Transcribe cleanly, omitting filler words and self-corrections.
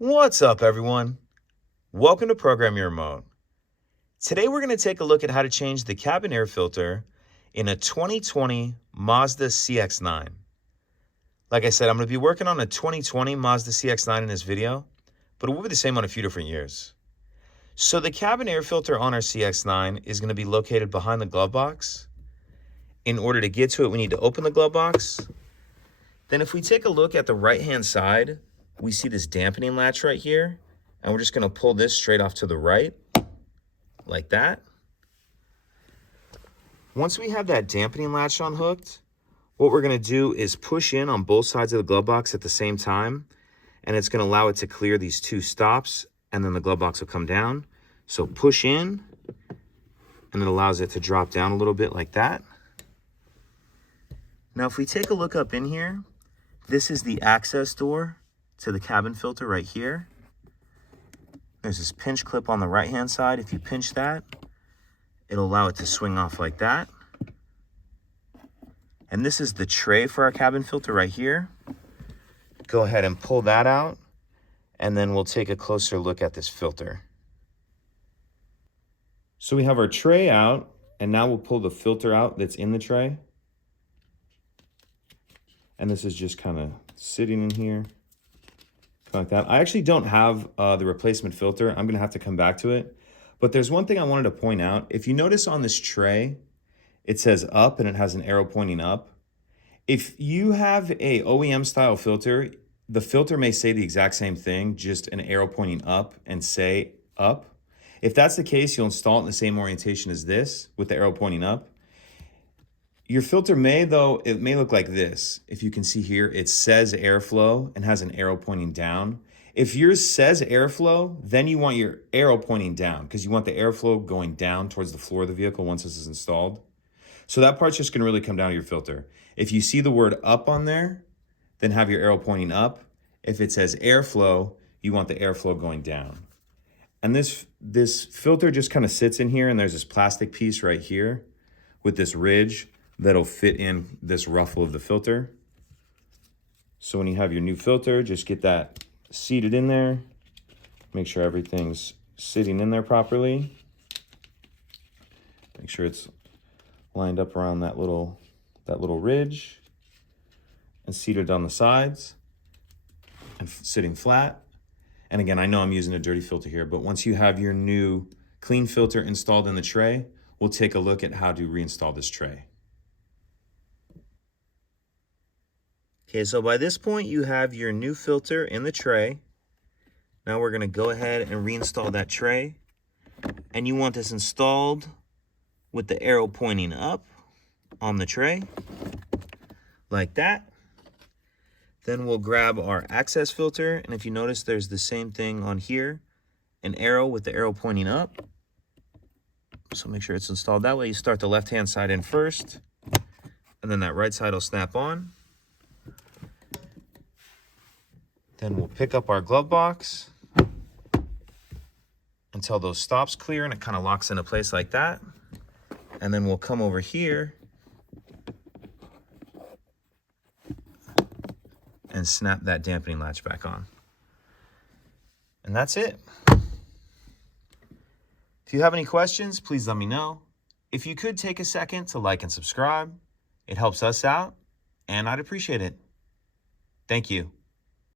What's up, everyone? Welcome to Program Your Remote. Today we're going to take a look at how to change the cabin air filter in a 2020 Mazda CX-9. Like I said, I'm going to be working on a 2020 Mazda CX-9 in this video, but it will be the same on a few different years. So the cabin air filter on our CX-9 is going to be located behind the glove box. In order to get to it, we need to open the glove box. Then if we take a look at the right-hand side, we see this dampening latch right here, and we're just going to pull this straight off to the right, like that. Once we have that dampening latch unhooked, what we're going to do is push in on both sides of the glove box at the same time, and it's going to allow it to clear these two stops, and then the glove box will come down. So push in, and it allows it to drop down a little bit like that. Now if we take a look up in here, this is the access door to the cabin filter right here. There's this pinch clip on the right hand side. If you pinch that, it'll allow it to swing off like that. And this is the tray for our cabin filter right here. Go ahead and pull that out, and then we'll take a closer look at this filter. So we have our tray out, and now we'll pull the filter out that's in the tray. And this is just kind of sitting in here, like that. I actually don't have the replacement filter. I'm gonna have to come back to it. But there's one thing I wanted to point out. If you notice on this tray, it says up and it has an arrow pointing up. If you have a OEM style filter, the filter may say the exact same thing, just an arrow pointing up and say up. If that's the case, you'll install it in the same orientation as this with the arrow pointing up. Your filter may, though, it may look like this. If you can see here, it says airflow and has an arrow pointing down. If yours says airflow, then you want your arrow pointing down because you want the airflow going down towards the floor of the vehicle once this is installed. So that part's just gonna really come down to your filter. If you see the word up on there, then have your arrow pointing up. If it says airflow, you want the airflow going down. And this filter just kind of sits in here, and there's this plastic piece right here with this ridge that'll fit in this ruffle of the filter. So when you have your new filter, just get that seated in there. Make sure everything's sitting in there properly. Make sure it's lined up around that little ridge and seated on the sides and sitting flat. And again, I know I'm using a dirty filter here, but once you have your new clean filter installed in the tray, we'll take a look at how to reinstall this tray. Okay, so by this point, you have your new filter in the tray. Now we're gonna go ahead and reinstall that tray. And you want this installed with the arrow pointing up on the tray, like that. Then we'll grab our access filter, and if you notice, there's the same thing on here, an arrow with the arrow pointing up. So make sure it's installed that way. You start the left-hand side in first, and then that right side will snap on. Then we'll pick up our glove box until those stops clear and it kind of locks into place like that. And then we'll come over here and snap that dampening latch back on. And that's it. If you have any questions, please let me know. If you could take a second to like and subscribe, it helps us out and I'd appreciate it. Thank you.